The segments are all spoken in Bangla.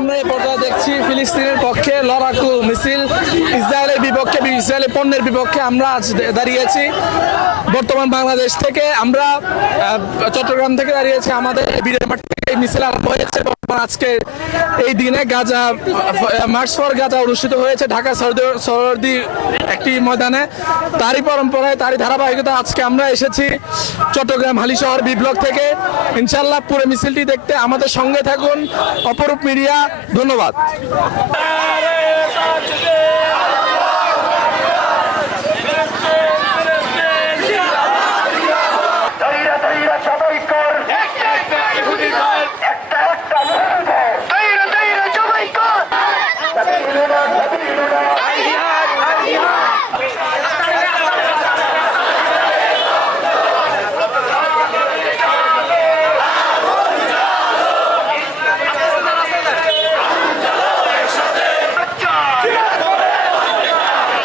আমরা এই পর্যায়ে দেখছি ফিলিস্তিনের পক্ষে লড়াকু মিছিল, ইসরায়েলের বিপক্ষে ইসরায়েলের পণ্যের বিপক্ষে আমরা আজ দাঁড়িয়েছি বর্তমান বাংলাদেশ থেকে আমরা চট্টগ্রাম থেকে দাঁড়িয়েছি আমাদের বীরের মাঠ। মিছিল আরম্ভ হয়েছে। এবং আজকে এই দিনে গাজা, মার্চ ফর গাজা অনুষ্ঠিত হয়েছে ঢাকা সরদ- একটি ময়দানে। তারই পরম্পরায়, তারই ধারাবাহিকতা আজকে আমরা এসেছি চট্টগ্রাম হালিশহর বি ব্লক থেকে। ইনশাল্লাহ পুরো মিছিলটি দেখতে আমাদের সঙ্গে থাকুন। অপরূপ মিডিয়া, ধন্যবাদ ধৈর্য ধৈর্য সবাই কর একটা একটা মুহূর্ত ধৈর্য ধৈর্য সবাই কর সাবিলুল্লাহ, সাবিলুল্লাহ।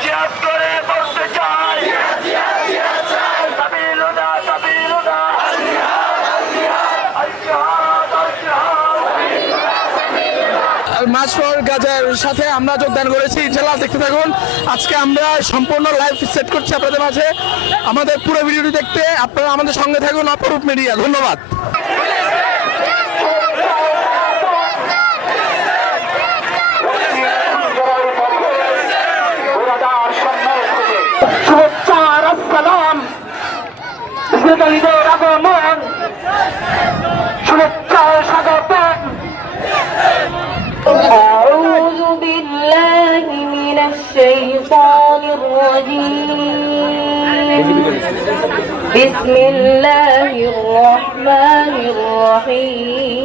জিহাদ করে বলতে চাই সাবিলুল্লাহ, সাবিলুল্লাহ। আল জিহাদ, আল জিহাদ। মার্চ ফর গাজার সাথে আমরা যোগদান করেছি। ইনশাল্লাহ দেখতে থাকুন। আজকে আমরা সম্পূর্ণ লাইভ সেট করছি আপনাদের মাঝে। আমাদের পুরো ভিডিওটি দেখতে আপনারা আমাদের সঙ্গে থাকুন অপরূপ মিডিয়া ধন্যবাদ। শুভেচ্ছা আর الشيطان الرجيم بسم الله الرحمن الرحيم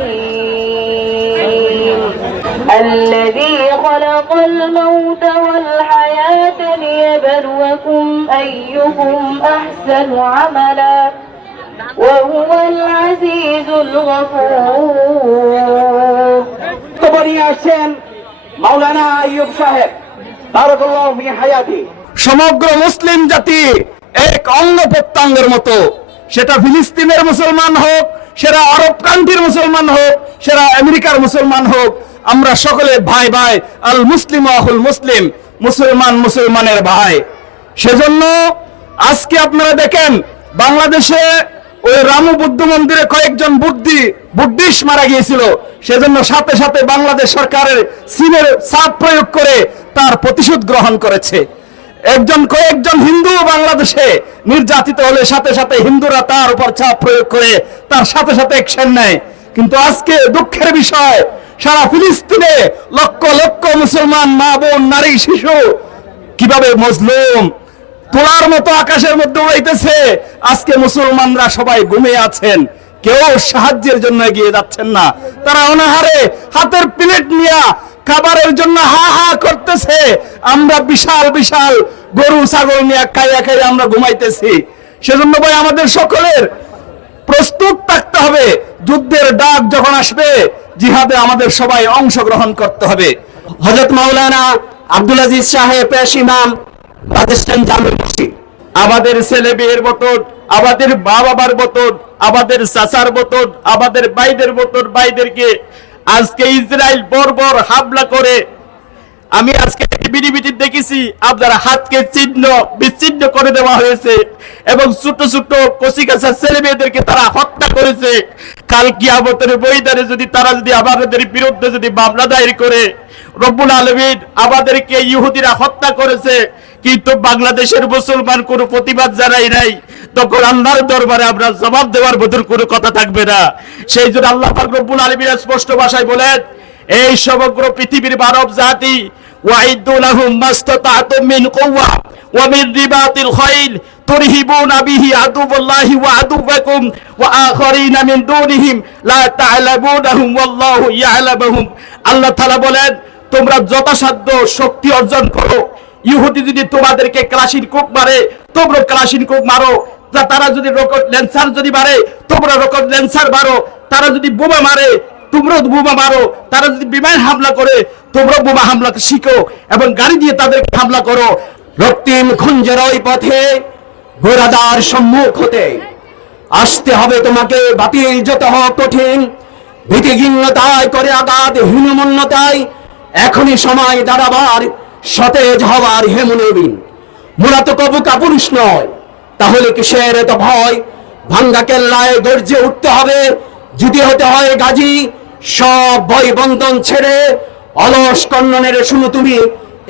الذي خلق الموت والحياة ليبلوكم أيكم أحسن عملا وهو العزيز الغفور বক্তব্য নিয়ে আসছেন মাওলানা আইয়ুব সাহেব বারাকাল্লাহ ফি হায়াতি সমগ্র মুসলিম জাতি এক অঙ্গ প্রত্যঙ্গের মতো। সেটা ফিলিস্তিনের মুসলমান হোক, সেটা আরব কান্ট্রির মুসলমান হোক, সেটা আমেরিকার মুসলমান হোক, আমরা সকলে ভাই ভাই আল মুসলিম আহুল মুসলিম, মুসলমান মুসলমানের ভাই। সেজন্য আজকে আপনারা দেখেন, বাংলাদেশে ওই রামু বুদ্ধ মন্দিরে কয়েকজন বুদ্ধি, বুদ্ধিস্ট মারা গিয়েছিল। সেজন্য সাথে সাথে বাংলাদেশ সরকারের চীনের চাপ প্রয়োগ করে তার প্রতিশোধ গ্রহণ করেছে। একজন কয়েকজন হিন্দু বাংলাদেশে নির্যাতিত হলে সাথে সাথে হিন্দুরা তার উপর চাপ প্রয়োগ করে তার সাথে সাথে অ্যাকশন নেয়। কিন্তু আজকে দুঃখের বিষয়, সারা ফিলিস্তিনে লক্ষ লক্ষ মুসলমান মা, বোন, নারী, শিশু কীভাবে মজলুম? তোলার মতো আকাশের মধ্যে উড়াইতেছে। আজকে মুসলমানরা সবাই ঘুমিয়ে আছেন। কেউ সাহায্যের জন্য এগিয়ে যাচ্ছেন না। তারা অনাহারে হাতের প্লেট নিয়ে খাবারের জন্য হা হা করতেছে। আমরা বিশাল বিশাল গরু, ছাগল নিয়ে খাইয়া খাইয়া আমরা ঘুমাইতেছি। সেজন্য ভাই, আমাদের সকলের প্রস্তুত থাকতে হবে। যুদ্ধের ডাক যখন আসবে, জিহাদে আমাদের সবাই অংশগ্রহণ করতে হবে। হজরত মাওলানা আব্দুল আজিজ সাহেব, পেশ ইমাম রাজস্থান জামে মসজিদ। আমাদের ছেলে বিয়ের বতন আমাদের মা বাবার বতন আমাদের চাচার বতন আমাদের ভাইদের বতন ভাইদেরকে আজকে ইসরায়েল বর্বর হামলা করে। আমি আজকে বিডিবিটি দেখেছি, আপনার হাতকে চিহ্ন বিচ্ছিন্ন করে দেওয়া হয়েছে এবং ছোট ছোট কচি কাছা ছেলে মেয়েদেরকে তারা হত্যা করেছে। কাল কি কিয়ামতের ময়দানে যদি তারা যদি আমাদের বিরুদ্ধে যদি মামলা দায়ের করে, রব্বুল আলমিন আমাদেরকে ইহুদিরা হত্যা করেছে। কিন্তু বাংলাদেশের মুসলমান কোনো প্রতিবাদ জানাই নাই। তখন আল্লাহর দরবারে আমরা জবাব দেওয়ার মতন কোনো কথা থাকবে না। সেই জন্য আল্লাহ পাক রব্বুল আলমিন স্পষ্ট ভাষায় বলেন, এই সমগ্র পৃথিবীর মানব জাতি আল্লাহ বলেন, তোমরা যথাসাধ্য শক্তি অর্জন করো। ইহুদি যদি তোমাদেরকে ক্লাসিন কোপ মারে, তোমরা ক্লাসিন কোপ মারো। তারা যদি রকেট ল্যান্সার যদি মারে, তোমরা রকেট ল্যান্সার মারো। তারা যদি বোমা মারে, তোমরাও বোমা মারো। তারা যদি বিমান হামলা করে তোমরা বোমা হামলা শিখো এবং গাড়ি দিয়ে তাদেরকে হামলা করো। রক্তিম খুঞ্জের ওই পথে ঘোড়াদার সম্মুখ হতে। আসতে হবে তোমাকে, বাতিল যত হোক কঠিন। ভীতিহীনতায় করে আঘাত, হীনমন্যতায়। এখনই সময় দাঁড়াবার। সতেজ হবার হেমনবীন মূলত কবু কাপুরুষ নয়, তাহলে কিসের এত ভয়? ভাঙ্গা কেল্লায় গর্জে উঠতে হবে যদি হতে হয় গাজী। সব ভয় বন্ধন ছেড়ে অলস কন্ননের শুনো তুমি,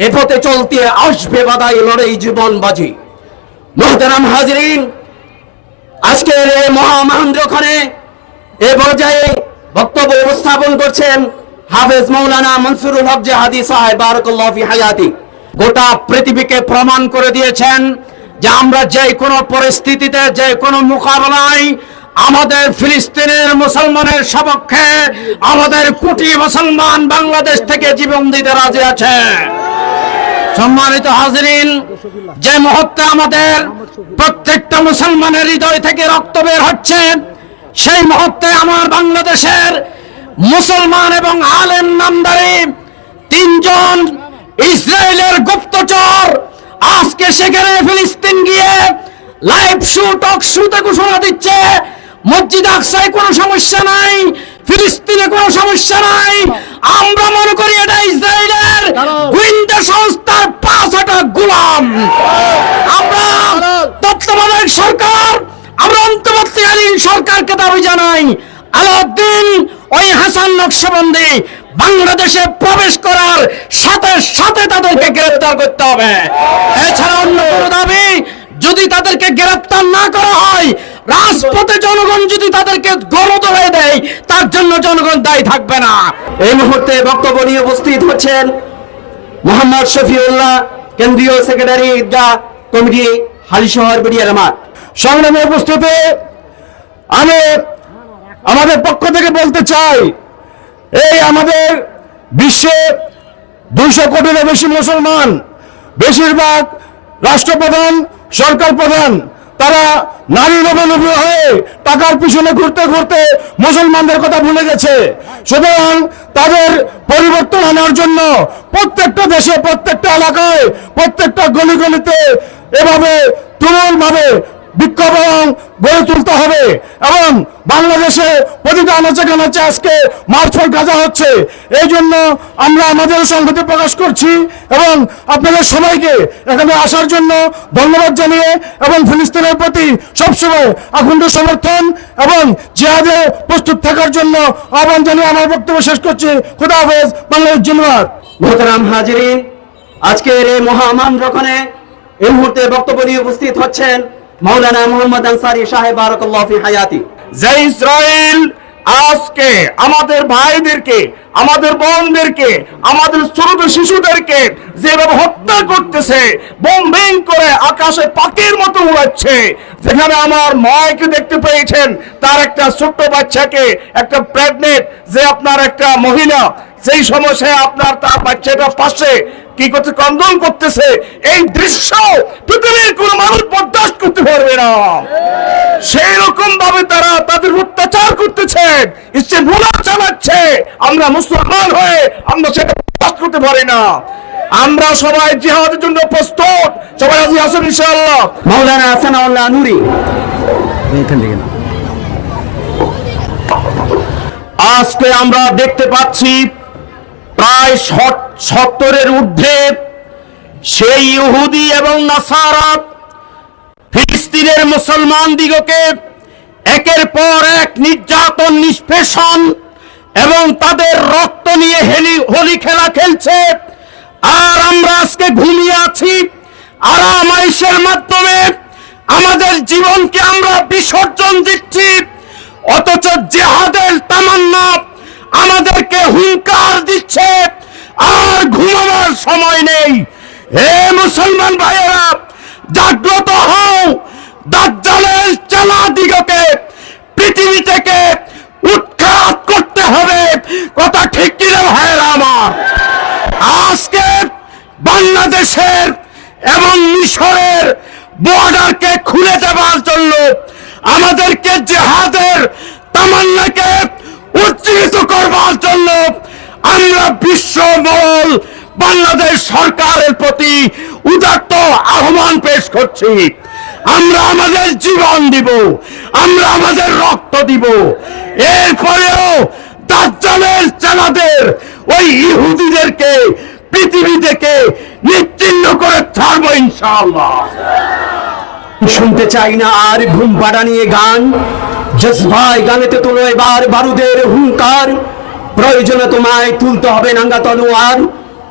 এ পথে চলতে আসবে বাদাই লড়াই জীবন বাজি। মোহতারাম হাজরিন, আজকের এই মহামহেন্দ্রক্ষণে এ পর্যায়ে বক্তব্য উপস্থাপন করছেন হাফেজ মৌলানা মনসুরুল হক জাহাদি সাহেব, বারাকাল্লাহ হায়াতি। গোটা পৃথিবীকে প্রমাণ করে দিয়েছেন যে আমরা যে কোনো পরিস্থিতিতে, যে কোনো মোকাবেলায় আমাদের ফিলিস্তিনের মুসলমানের সপক্ষে আমাদের কোটি মুসলমান বাংলাদেশ থেকে জীবন দিতে রাজি আছে। সম্মানিত হাজরিন, যে মুহূর্তে আমাদের প্রত্যেকটা মুসলমানের হৃদয় থেকে রক্ত বের হচ্ছে, সেই মুহূর্তে আমার বাংলাদেশের মুসলমান এবং আলেম নামদারি তিনজন ইসরায়েলের গুপ্তচর। আজকে সেখানে ফিলিস্তিন গিয়ে লাইভ শু টক শুতে ঘোষণা দিচ্ছে মসজিদ আকসায় কোনো সমস্যা নাই ফিলিস্তিনে কোনো সমস্যা নাই। আমরা মনে করি এটা ইসরায়েলের গোয়েন্দা সংস্থার পাঁচ হাজার গোলাম। আমরা তত্ত্বাবধায়ক সরকার আমরা অন্তর্বর্তীকালীন সরকারকে দাবি জানাই। আলাউদ্দিন ওই হাসান নকশবন্দি বাংলাদেশে প্রবেশ করার সাথে সাথে তাদেরকে গ্রেফতার করতে হবে। এছাড়া অন্য কোনো দাবি যদি তাদেরকে গ্রেফতার না করা হয় রাজপথে জনগণ যদি তাদেরকে হয়ে দেয় তার জন্য জনগণ দায়ী থাকবে না। এই মুহূর্তে বক্তব্য নিয়ে উপস্থিত হচ্ছেন মোহাম্মদ শফিউল্লাহ কেন্দ্রীয় secretary Eidgah committee Halishahar BDR আমার সংগ্রামে উপস্থিতি আমি আমাদের পক্ষ থেকে বলতে চাই, এই আমাদের বিশ্বে দুইশো কোটিরও বেশি মুসলমান, বেশিরভাগ রাষ্ট্রপ্রধান, সরকার প্রধান, তারা নারী লোভে হয়ে টাকার পিছনে ঘুরতে ঘুরতে মুসলমানদের কথা ভুলে গেছে। সুতরাং তাদের পরিবর্তন আনার জন্য প্রত্যেকটা দেশে, প্রত্যেকটা এলাকায়, প্রত্যেকটা গলি গলিতে এভাবে তুমুলভাবে বিক্ষোভ এবং গড়ে তুলতে হবে। এবং বাংলাদেশে প্রতিটা আনাচে কানাচে আজকে মারফল গাজা হচ্ছে। এই জন্য আমরা আমাদের সংহতি প্রকাশ করছি এবং আপনাদের সবাইকে এখানে আসার জন্য ধন্যবাদ জানিয়ে এবং ফিলিস্তিনের প্রতি সবসময় আখণ্ড সমর্থন এবং জিহাদে প্রস্তুত থাকার জন্য আহ্বান জানিয়ে আমার বক্তব্য শেষ করছি। খুদা হাফেজ। বাংলাদেশ জিন্দাবাদ। মোহতারাম হাজিরিন, আজকের এই মহামান রকনে এই মুহূর্তে বক্তব্য নিয়ে উপস্থিত হচ্ছেন মাওলানা মোহাম্মদ সাহেব হায়াতি। যে আজকে আমাদের ভাইদেরকে, আমাদের বোনদেরকে, আমাদের ছোট শিশুদেরকে যেভাবে হত্যা করতেছে, বোম্বিং করে আকাশে পাখির মতো উড়াচ্ছে, যেখানে আমার মায়কে দেখতে পেয়েছেন, তার একটা ছোট্ট বাচ্চাকে, একটা প্রেগনেন্ট যে আপনার একটা মহিলা সেই সময় সে আপনার তার বাচ্চাটা পাশে কি করতে কন্দন করতেছে। এই দৃশ্য পৃথিবীর কোন মানুষ বরদাস্ত করতে পারবে না। সেই রকম ভাবে তারা তাদের অত্যাচার করতেছে। ইচ্ছে ভুলা চালাচ্ছে। আমরা মুসলমান হয়ে আমরা সেটা বরদাস্ত করতে পারি না। আমরা সবাই জিহাদের জন্য প্রস্তুত। সবাই রাজি আছেন ইনশাআল্লাহ? মাওলানা সানাউল্লাহ নুরি। আজকে আমরা দেখতে পাচ্ছি প্রায় সত- সত্তরের ঊর্ধ্বে সেই ইহুদি এবং নাসারা ফিলিস্তিনের মুসলমান দিগকে একের পর এক নির্যাতন, নিষ্পেষণ এবং তাদের রক্ত নিয়ে হেলি, হোলি খেলা খেলছে। আর আমরা আজকে ঘুমিয়ে আছি। আরাম আইসের মাধ্যমে আমাদের জীবনকে আমরা বিসর্জন দিচ্ছি। অথচ জেহাদের তামান্না আমাদেরকে হুঙ্কার দিচ্ছে। আর ঘুমানোর সময় নেই। হে মুসলমান ভাইয়েরা, জাগ্রত হও। দাজ্জালের চালা দিগকে পৃথিবী থেকে উৎখাত করতে হবে। কথা ঠিক কিনা ভাইয়েরা আমার? আজকে বাংলাদেশের এবং মিশরের বর্ডারকে খুলে দেওয়ার জন্য আমাদেরকে জেহাদের তামান্নাকে উজ্জীবিত করবার জন্য আমরা বিশ্ব মহল বাংলাদেশ সরকারের প্রতি উদাত্ত আহ্বান পেশ করছি। আমরা আমাদের জীবন দিব, আমরা আমাদের রক্ত দিব। এরপরেও দাজ্জালের চালাদের, ওই ইহুদিদেরকে, পৃথিবী থেকে নিশ্চিন্ন করে ছাড়বো ইনশাআল্লাহ। শুনতে চাই না আর ঘুম পাড়া নিয়ে গান। জজবাই গানেতে তোলো এবার বারুদের হুঙ্কার। প্রয়োজনে তোমায় তুলতে হবে নাঙ্গা তলোয়ার,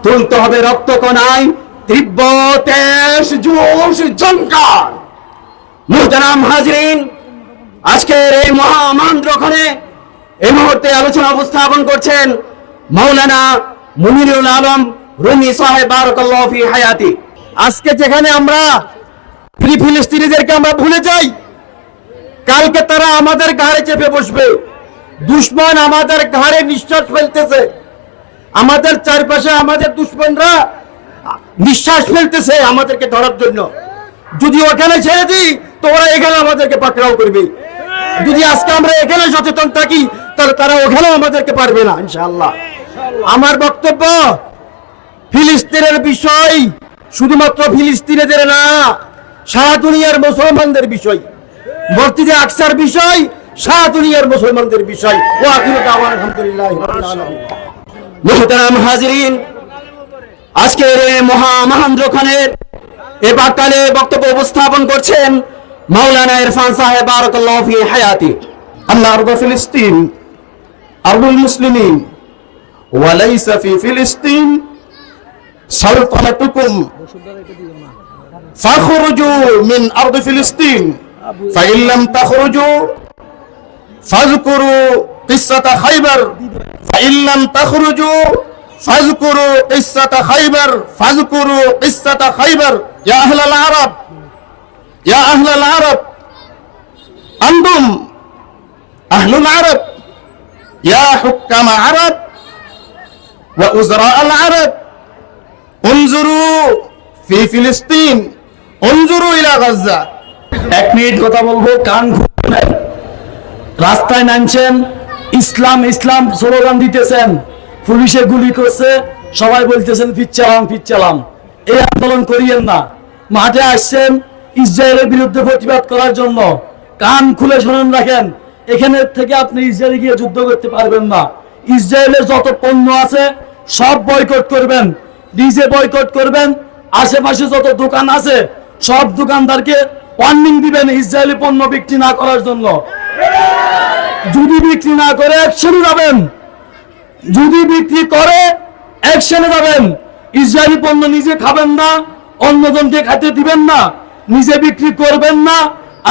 তুলতে হবে রক্ত কণায়, তীব্র তেজ জোশ জঙ্কার মুহতারাম হাজরিন, আজকের এই মহামান্দ্রখানে এই মুহূর্তে আলোচনা উপস্থাপন করছেন মাওলানা মুনিরুল আলম রুমি সাহেব, বারাকাল্লাহু হায়াতি। আজকে যেখানে আমরা ফ্রি ফিলিস্তিনিদেরকে আমরা ভুলে যাই, কালকে তারা আমাদের ঘাড়ে চেপে বসবে। দুশ্মন আমাদের ঘাড়ে নিঃশ্বাস ফেলতেছে। আমাদের চারপাশে আমাদের দুশ্মনরা নিঃশ্বাস ফেলতেছে আমাদেরকে ধরার জন্য। যদি ওখানে ছেড়ে দিই, তো ওরা এখানে আমাদেরকে পাকড়াও করবে। যদি আজকে আমরা এখানে সচেতন থাকি, তাহলে তারা ওখানেও আমাদেরকে পারবে না ইনশাল্লাহ আমার বক্তব্য, ফিলিস্তিনের বিষয় শুধুমাত্র ফিলিস্তিনিদের না, সারা দুনিয়ার মুসলমানদের বিষয়। মসজিদে আকসার বিষয় সারা দুনিয়ার মুসলমানদের বিষয় ও আখির দাওয়ান আলহামদুলিল্লাহ রাব্বিল আলামিন মুহতারাম হাজিরিন আজকের এই মহা মহেন্দ্র খানের এ বাকালে বক্তব্য উপস্থাপন করছেন মাওলানা ইরফান সাহেব বারাকাল্লাহু ফি হায়াতি আল্লাহ আরদ ফিলিস্তিন আরবুল মুসলিমিন ওয়ালাইসা ফি ফিলিস্তিন সালতানাতুকুম فاخرجوا من أرض فلسطين فإن لم تخرجوا فاذكروا قصة خيبر فإن لم تخرجوا فاذكروا قصة خيبر فاذكروا قصة خيبر يا أهل العرب يا أهل العرب أنتم أهل العرب يا حكام عرب وأزراء العرب انظروا في فلسطين انظروا إلى غزة এক মিনিট কথা বলবো কান খুলবেন রাস্তায় নামছেন, ইসলাম ইসলাম স্লোগান দিতেছেন, পুলিশে গুলি করছে, সবাই বলতেছেন, ফিরচালাম ফিরচালাম। এই আন্দোলন করিয়েন না। মাঠে আসছেন, ইসরায়েলের বিরুদ্ধে প্রতিবাদ করার জন্য। কান খুলে শোনেন রাখেন, এখানে থেকে আপনি ইসরায়েলে গিয়ে যুদ্ধ করতে পারবেন না। ইসরায়েলের যত পণ্য আছে, সব বয়কট করবেন। নিজে বয়কট করবেন, আশেপাশে যত দোকান আছে, সব দোকানদারকে ওয়ার্নিং দিবেন ইসরায়েলি পণ্য বিক্রি না করার জন্য। যদি বিক্রি না করে অ্যাকশনে যাবেন। যদি বিক্রি করে অ্যাকশনে যাবেন। ইসরায়েলি পণ্য নিজে খাবেন না, অন্যজনকে খাইতে দিবেন না, নিজে বিক্রি করবেন না,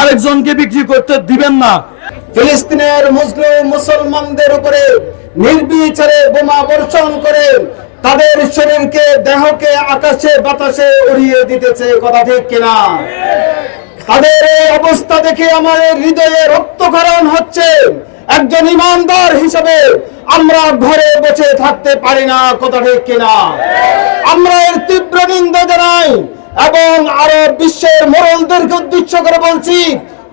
আরেকজনকে বিক্রি করতে দিবেন না। ফিলিস্তিনের মুসলিম মুসলমানদের উপরে নির্বিচারে বোমা বর্ষণ করে তাদের শরীরকে, দেহকে, আকাশে, বাতাসে উড়িয়ে দিতেছে, কথা ঠিক কিনা? তাদের এই অবস্থা দেখে আমাদের হৃদয়ে রক্তকরণ হচ্ছে। একজন ইমানদার হিসেবে আমরা ঘরে বসে থাকতে পারি না, কথা ঠিক কিনা? আমরা এর তীব্র নিন্দা জানাই এবং আরও বিশ্বের মরলদেরকে উদ্দেশ্য করে বলছি,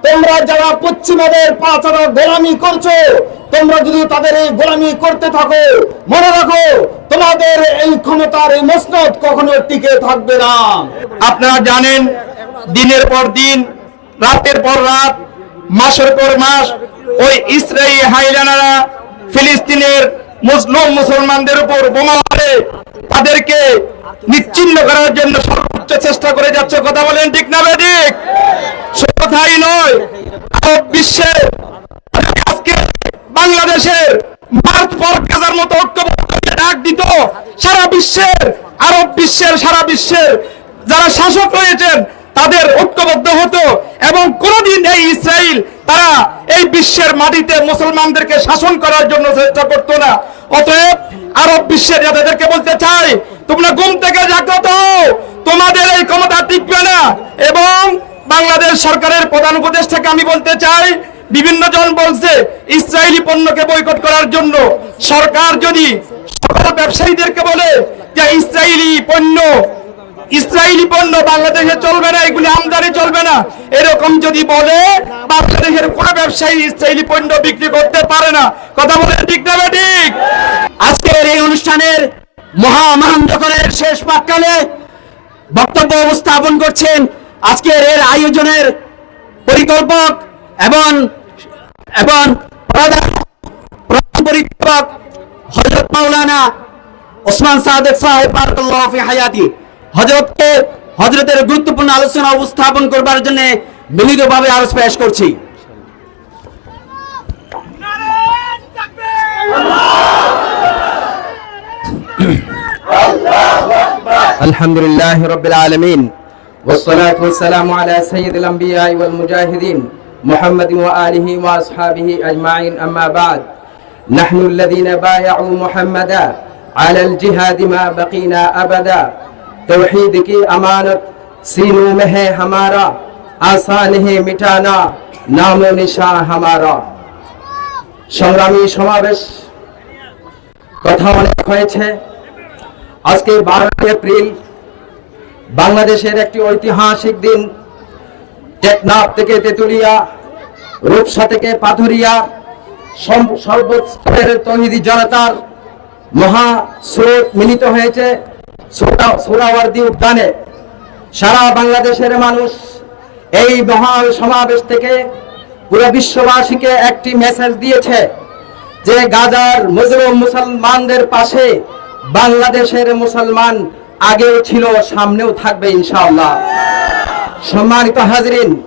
তোমরা যারা পশ্চিমাদের পাচারা গোলামি করছ তোমরা যদি তাদের এই গোলামি করতে থাকো, মনে রাখো, তোমাদের এই ক্ষমতার এই মসনদ কখনো টিকে থাকবে না। আপনারা জানেন, দিনের পর দিন, রাতের পর রাত, মাসের পর মাস, ওই ইসরায়েলি হাইলানারা ফিলিস্তিনের মুসলিম মুসলমানদের উপর বোমা মারে, তাদেরকে নিচ্ছিন্ন করার জন্য সর্বোচ্চ চেষ্টা করে যাচ্ছে। কথা বলেন ঠিক না বে ঠিক? শুধু কথাই নয় বিশ্বের বাংলাদেশের ভারত পরকাজার মতো ঐক্যবদ্ধ ডাক দিত সারা বিশ্বের, আরব বিশ্বের, সারা বিশ্বের। যারা শাসক রয়েছেন, তাদের ঐক্যবদ্ধ হতো এবং কোনদিন এই ইসরায়েল তারা এই বিশ্বের মাটিতে মুসলমানদেরকে শাসন করার জন্য চেষ্টা করতো না। অতএব আরব বিশ্বের যাদেরকে বলতে চাই, তোমরা ঘুম থেকে জাগ্রত তোমাদের এই ক্ষমতা টিকবে না। এবং বাংলাদেশ সরকারের প্রধান উপদেষ্টাকে আমি বলতে চাই বিভিন্ন জন বলছে, ইসরায়েলি পণ্যকে বয়কট করার জন্য সরকার যদি সকল ব্যবসায়ীদেরকে বলে যে ইসরায়েলি পণ্য ইসরায়েলি পণ্য বাংলাদেশে চলবে না, এগুলি আমদানি চলবে না, এরকম যদি বলে, বাংলাদেশের কোন ব্যবসায়ী ইসরায়েলি পণ্য বিক্রি করতে পারে না। কথা বলে ঠিক না ঠিক? আজকের এই অনুষ্ঠানের মহা মহামহান্তকরের শেষ পাককালে বক্তব্য উপস্থাপন করছেন আজকের এর আয়োজনের পরিকল্পক এবং এবং প্রধান প্রধান পরিচালক হযরত মাওলানা ওসমান সাদেক সাহেব বারাকাল্লাহু ফি হায়াতি হযরতকে হযরতের গুরুত্বপূর্ণ আলোচনা উপস্থাপন করবার জন্য মিলিতভাবে আরজ পেশ করছি الحمد لله رب العالمين والصلاة والسلام على سيد الأنبياء والمجاهدين محمد وآله وأصحابه أجمعين أما بعد نحن الذين بايعوا محمدا على الجهاد ما بقينا أبدا توحيدك أمانة سينو مهي همارا ہے ہمارا آسان ہے مٹانا নাম ও নিশা হামারা সংগ্রামী সমাবেশ কথা অনেক হয়েছে আজকে বারোই এপ্রিল বাংলাদেশের একটি ঐতিহাসিক দিন টেকনাফ থেকে তেতুলিয়া, রূপসা থেকে পাথুরিয়া সর্বস্তরের তহিদি জনতার মহা স্রোত মিলিত হয়েছে সোহরাওয়ার্দী উদ্যানে। সারা বাংলাদেশের মানুষ এই মহা সমাবেশ থেকে পুরো বিশ্ববাসীকে একটি মেসেজ দিয়েছে যে গাজার মুসলিম মুসলমানদের পাশে বাংলাদেশের মুসলমান আগেও ছিল, সামনেও থাকবে ইনশাআল্লাহ। সম্মানিত হাজরিন,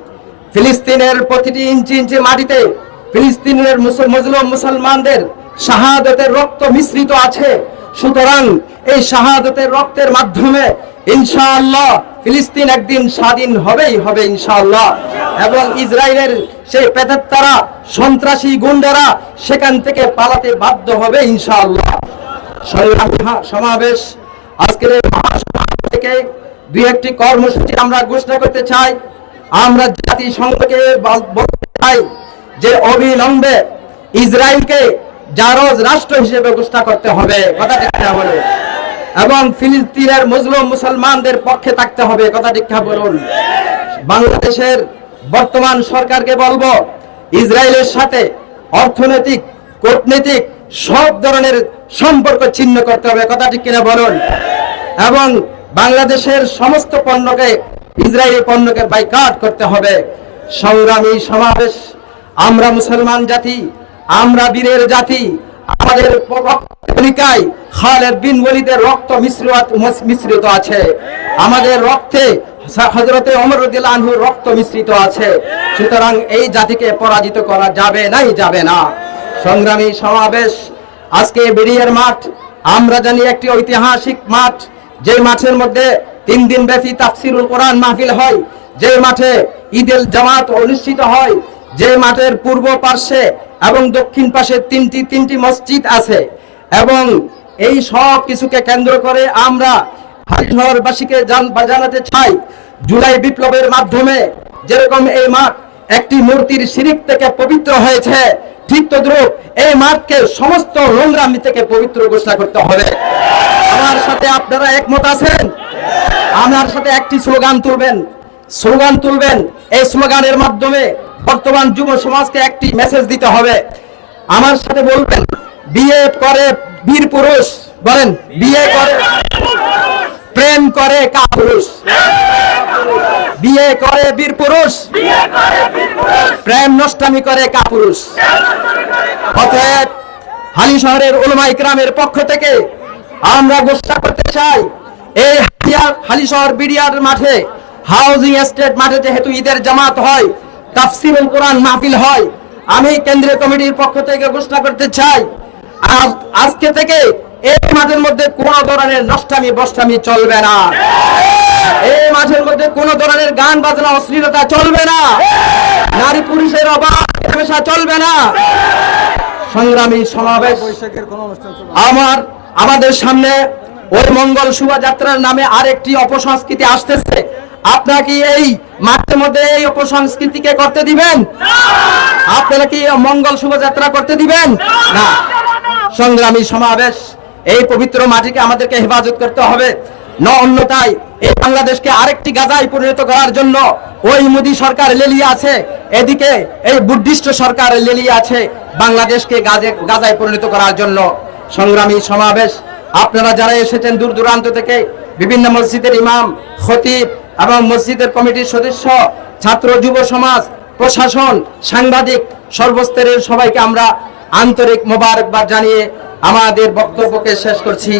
ফিলিস্তিনের প্রতিটি ইঞ্চি ইঞ্চি মাটিতে ফিলিস্তিনের মুসল- মজলুম মুসলমানদের শাহাদতের রক্ত মিশ্রিত আছে। সুতরাং এই শাহাদতের রক্তের মাধ্যমে ইনশাআল্লাহ ফিলিস্তিন একদিন স্বাধীন হবেই হবে ইনশাআল্লাহ। এবং ইসরায়েলের সেই পেতাত্তারা সন্ত্রাসী গুন্ডারা সেখান থেকে পালাতে বাধ্য হবে ইনশাআল্লাহ। সমাবেশ আজকের মহাসমাবেশ থেকে দুই একটি কর্মসূচি আমরা ঘোষণা করতে চাই। আমরা জাতিসংঘকে বল- বলতে চাই যে অবিলম্বে ইসরায়েলকে জারজ রাষ্ট্র হিসেবে ঘোষণা করতে হবে। কথা ঠিক বলে এবং ফিলিস্তিনের মুসলিম মুসলমানদের পক্ষে থাকতে হবে। কথা ঠিক বলুন? বাংলাদেশের বর্তমান সরকারকে বলব, ইসরায়েলের সাথে অর্থনৈতিক, কূটনৈতিক সব ধরনের সম্পর্ক ছিন্ন করতে হবে। কথা ঠিক কিনা বলুন? এবং বাংলাদেশের সমস্ত পণ্যকে, ইসরায়েলি পণ্যকে বাইকাট করতে হবে। সংগ্রামী সমাবেশ, আমরা মুসলমান জাতি, আমরা বীরের জাতি, আমাদের ভূমিকায় খালেদ বিন ওয়ালিদের রক্ত মিশ্রিত মিশ্রিত আছে। আমাদের রক্তে হজরতে অমর রদিল আনহুর রক্ত মিশ্রিত আছে। সুতরাং এই জাতিকে পরাজিত করা যাবে নাই যাবে না। সংগ্রামী সমাবেশ, আজকে বেরিয়ার মাঠ, আমরা জানি একটি ঐতিহাসিক মাঠ। যে মাঠের মধ্যে তিন দিন ব্যাপী তাফসিরুল কোরআন মাহফিল হয়, যে মাঠে ঈদের জামাত অনুষ্ঠিত হয়, যে মাঠের পূর্ব পার্শ্বে এবং দক্ষিণ পাশে তিনটি তিনটি মসজিদ আছে এবং এই সব কিছুকে কেন্দ্র করে আমরা শহরবাসীকে জানাতে চাই। জুলাই বিপ্লবের মাধ্যমে যেরকম এই মাঠ একটি মূর্তির শিরিক থেকে পবিত্র হয়েছে, ঠিক তদ্রুপ এই মাঠকে সমস্ত নোংরামি থেকে পবিত্র ঘোষণা করতে হবে। সাথে আপনারা একমত আছেন? আমার সাথে একটি স্লোগান তুলবেন। স্লোগান তুলবেন। এই স্লোগানের মাধ্যমে বর্তমান যুব সমাজকে একটি মেসেজ দিতে হবে। আমার সাথে বলবেন, বিয়ে করে বীর পুরুষ, বলেন, বিয়ে করে, প্রেম করে কাপুরুষ। বিয়ে করে বীর পুরুষ, প্রেম নষ্টামি করে কাপুরুষ। অতএব হালি শহরের উলমা ইকরামের পক্ষ থেকে আমরা ঘোষণা করতে চাই। এই হালিয়া- হালি শহর বিডিআর মাঠে হাউজিং এস্টেট মাঠে যেহেতু ঈদের জামাত হয় তাফসিরুল কোরআন মাহফিল হয় আমি কেন্দ্রীয় কমিটির পক্ষ থেকে ঘোষণা করতে চাই আর আজকে থেকে এই মাঠের মধ্যে কোন ধরনের নষ্টামি বষ্টামি চলবে না। এই মাঠের মধ্যে কোন ধরনের গান বাজনা অশ্লীলতা চলবে না। নারী পুরুষের অবাধ মেশা চলবে না। সংগ্রামী সমাবেশ। আমার আমাদের সামনে ওই মঙ্গল শোভাযাত্রার নামে আরেকটি অপসংস্কৃতি আসতেছে। আপনারা কি এই মাঠের মধ্যে এই অপসংস্কৃতিকে করতে দিবেন? আপনারা কি মঙ্গল শোভাযাত্রা করতে দিবেন? না। সংগ্রামী সমাবেশ, এই পবিত্র মাটিকে আমাদেরকে হেফাজত করতে হবে। ন অন্যতায় এই বাংলাদেশকে আরেকটি গাজায় পরিণত করার জন্য ওই মোদী সরকার লেলিয়ে আছে। এদিকে এই বুদ্ধিষ্ট সরকার লেলিয়ে আছে বাংলাদেশকে গাজে গাজায় পরিণত করার জন্য। সংগ্রামী সমাবেশ। আপনারা যারা এসেছেন দূর দূরান্ত থেকে, বিভিন্ন মসজিদের ইমাম, খতিব এবং মসজিদের কমিটির সদস্য, ছাত্র, যুব সমাজ, প্রশাসন, সাংবাদিক, সর্বস্তরের সবাইকে আমরা আন্তরিক মোবারকবাদ জানিয়ে আমাদের বক্তব্যকে শেষ করছি।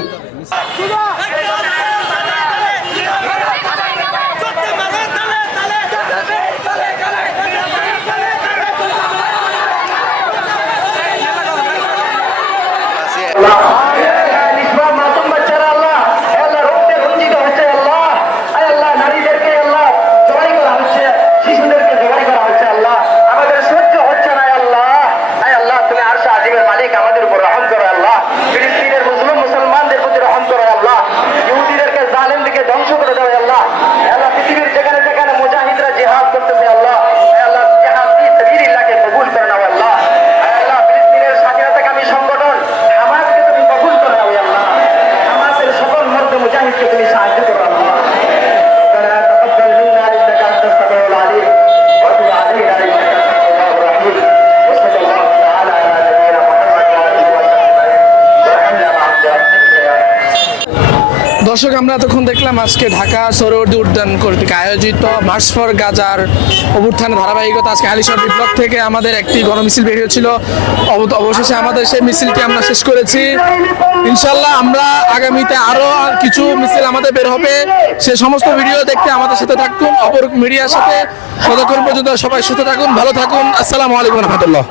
দর্শক, আমরা তখন দেখলাম আজকে ঢাকা সরোবর্দী উদ্যান কর্তৃক আয়োজিত মার্চ ফর গাজার অভ্যুত্থানের ধারাবাহিকতা। আজকে আলিশর বিপ্লব থেকে আমাদের একটি গণমিছিল বেরিয়েছিল অবশেষে আমাদের সেই মিছিলটি আমরা শেষ করেছি। ইনশাল্লাহ আমরা আগামীতে আরও কিছু মিছিল আমাদের বের হবে। সে সমস্ত ভিডিও দেখতে আমাদের সাথে থাকুন, অপর মিডিয়ার সাথে। ততক্ষণ পর্যন্ত সবাই সুস্থ থাকুন, ভালো থাকুন। আসসালামু আলাইকুম রহমতুল্লাহ।